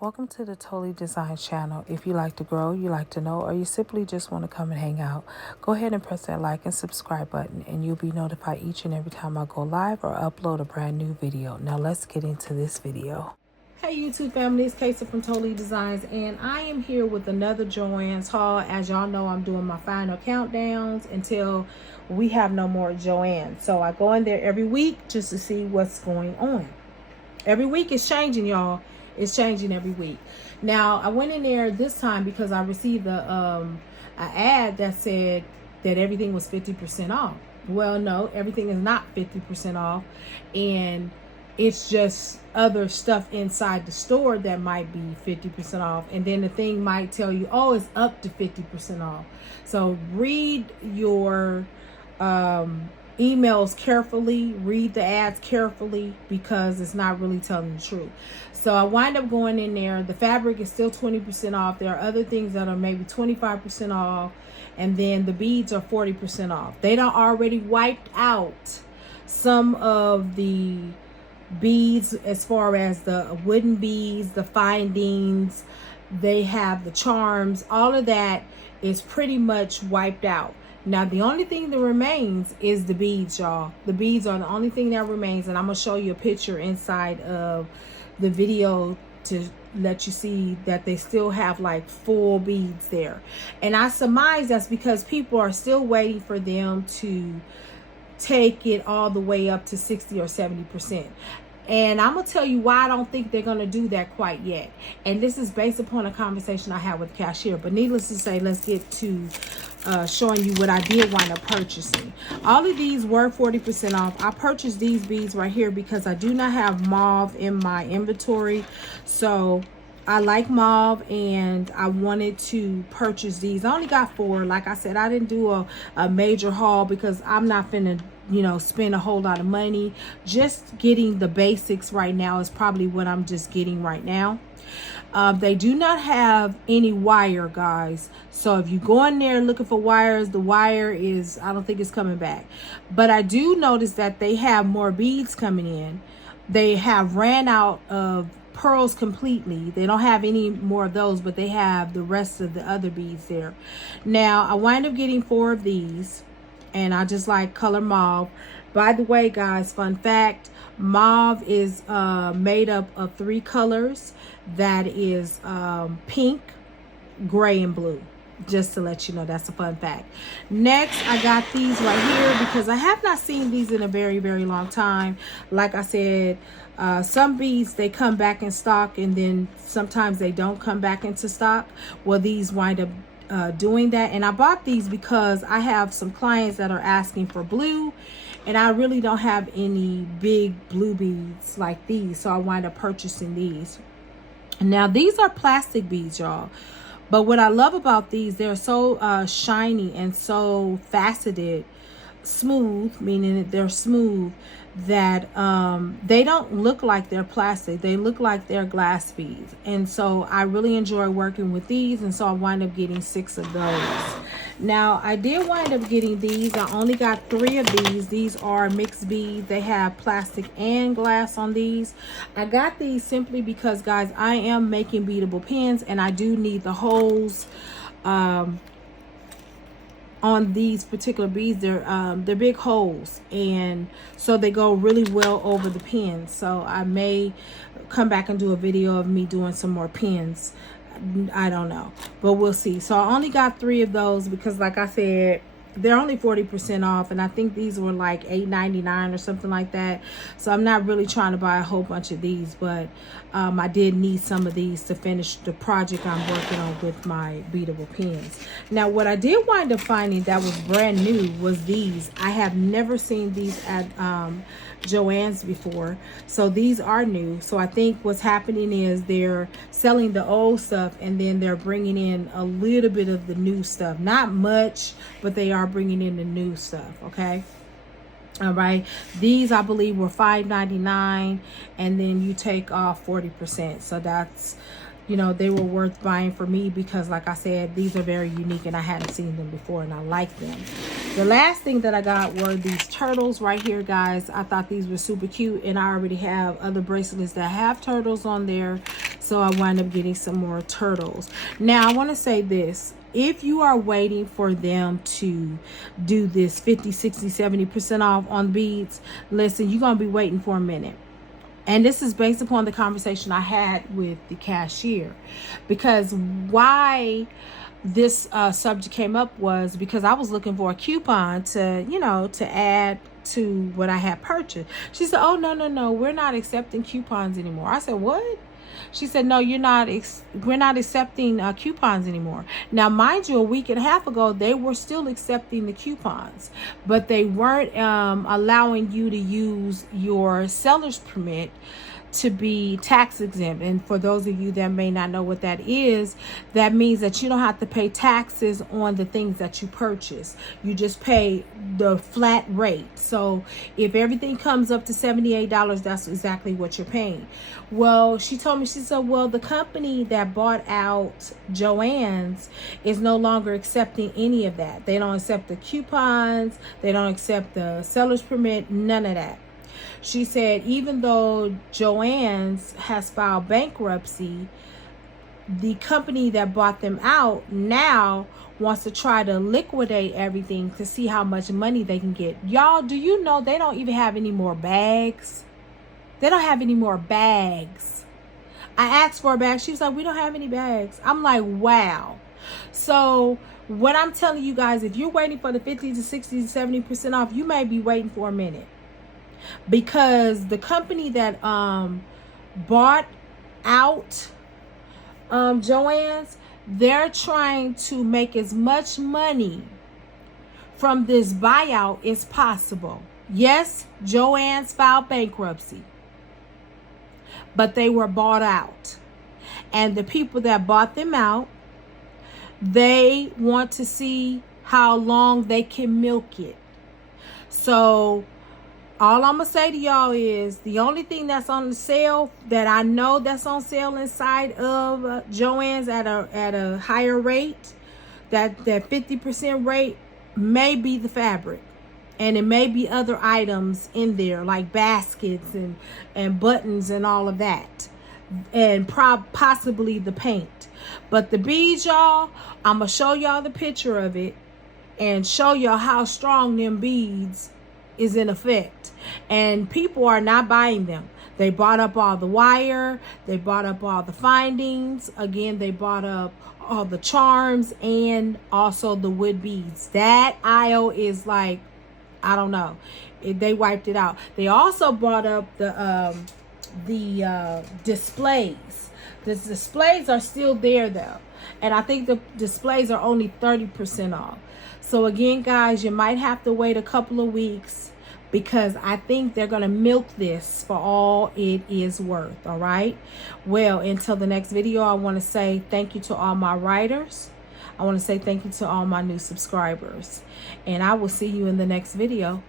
Welcome to the Totally Design channel. If you like to grow, you like to know, or you simply just want to come and hang out, go ahead and press that like and subscribe button and you'll be notified each and every time I go live or upload a brand new video. Now let's get into this video. Hey YouTube family, it's Casey from Totally Designs, and I am here with another Joann's haul. As y'all know, I'm doing my final countdowns until we have no more Joann. So I go in there every week just to see what's going on. Every week is changing, y'all. It's changing every week. Now, I went in there this time because I received an ad that said that everything was 50% off. Well, no, everything is not 50% off. And it's just other stuff inside the store that might be 50% off. And then the thing might tell you, oh, it's up to 50% off. So read your emails carefully, read the ads carefully, because it's not really telling the truth. So I wind up going in there. The fabric is still 20% off. There are other things that are maybe 25% off, and then the beads are 40% off. They done already wiped out some of the beads as far as the wooden beads, the findings. They have the charms. All of that is pretty much wiped out. Now, the only thing that remains is the beads, y'all. The beads are the only thing that remains, and I'm going to show you a picture inside of the video to let you see that they still have like full beads there. And I surmise that's because people are still waiting for them to take it all the way up to 60 or 70%. And I'm going to tell you why I don't think they're going to do that quite yet. And this is based upon a conversation I had with the cashier. But needless to say, let's get to showing you what I did wind up purchasing. All of these were 40% off. I purchased these beads right here because I do not have mauve in my inventory. So I like mauve and I wanted to purchase these. I only got 4. Like I said, I didn't do a major haul because I'm not finna, you know, spend a whole lot of money. Just getting the basics right now is probably what I'm just getting right now. They do not have any wire, guys. So if you go in there looking for wires, the wire is, I don't think it's coming back. But I do notice that they have more beads coming in. They have ran out of pearls completely. They don't have any more of those, but they have the rest of the other beads there. Now, I wind up getting 4 of these, and I just like color mauve. By the way, guys, fun fact, mauve is made up of 3 colors. That is pink, gray, and blue. Just to let you know, that's a fun fact. Next, I got these right here because I have not seen these in a very, very long time. Like I said, some beads, they come back in stock, and then sometimes they don't come back into stock. Well, these wind up doing that. And I bought these because I have some clients that are asking for blue, and I really don't have any big blue beads like these. So I wind up purchasing these. Now, these are plastic beads, y'all. But what I love about these, they're so shiny and so faceted, smooth, meaning that they're smooth, that they don't look like they're plastic. They look like they're glass beads. And so I really enjoy working with these, and so I wind up getting 6 of those. Now, I did wind up getting these. I only got 3 of these. These are mixed beads. They have plastic and glass on these. I got these simply because, guys, I am making beadable pins, and I do need the holes on these particular beads. They're big holes, and so they go really well over the pins. So I may come back and do a video of me doing some more pins. I don't know, but we'll see. So I only got 3 of those because, like I said, they're only 40% off, and I think these were like $8.99 or something like that. So I'm not really trying to buy a whole bunch of these, but I did need some of these to finish the project I'm working on with my beadable pins. Now, what I did wind up finding that was brand new was these. I have never seen these at Joann's before, so these are new. So I think what's happening is they're selling the old stuff, and then they're bringing in a little bit of the new stuff. Not much, but they are bringing in the new stuff. Okay, all right, these I believe were $5.99, and then you take off 40%. So that's, you know, they were worth buying for me because, like I said, these are very unique and I hadn't seen them before, and I like them. The last thing that I got were these turtles right here, guys. I thought these were super cute, and I already have other bracelets that have turtles on there. So I wind up getting some more turtles. Now I want to say this. If you are waiting for them to do this 50, 60, 70% off on beads, listen, you're going to be waiting for a minute. And this is based upon the conversation I had with the cashier. Because why this subject came up was because I was looking for a coupon to, you know, to add to what I had purchased. She said, oh, no, we're not accepting coupons anymore. I said, what? She said, no, we're not accepting coupons anymore. Now, mind you, a week and a half ago, they were still accepting the coupons, but they weren't allowing you to use your seller's permit to be tax exempt. And for those of you that may not know what that is, that means that you don't have to pay taxes on the things that you purchase. You just pay the flat rate. So if everything comes up to $78, that's exactly what you're paying. Well, she told me, she said, well, the company that bought out Joann's is no longer accepting any of that. They don't accept the coupons. They don't accept the seller's permit, none of that. She said, even though Joann's has filed bankruptcy, the company that bought them out now wants to try to liquidate everything to see how much money they can get. Y'all, do you know they don't even have any more bags? They don't have any more bags. I asked for a bag. She was like, we don't have any bags. I'm like, wow. So what I'm telling you guys, if you're waiting for the 50 to 60 to 70% off, you may be waiting for a minute. Because the company that bought out Joann's, they're trying to make as much money from this buyout as possible. Yes, Joann's filed bankruptcy, but they were bought out. And the people that bought them out, they want to see how long they can milk it. So all I'm going to say to y'all is the only thing that's on the sale that I know that's on sale inside of Joann's at a higher rate, that 50% rate, may be the fabric. And it may be other items in there like baskets and buttons and all of that. And possibly the paint. But the beads, y'all, I'm going to show y'all the picture of it and show y'all how strong them beads is in effect. And people are not buying them. They bought up all the wire. They bought up all the findings. Again, they bought up all the charms and also the wood beads. That aisle is like, I don't know. They wiped it out. They also brought up the displays. The displays are still there though. And I think the displays are only 30% off. So again, guys, you might have to wait a couple of weeks because I think they're going to milk this for all it is worth. All right. Well, until the next video, I want to say thank you to all my writers. I want to say thank you to all my new subscribers. And I will see you in the next video.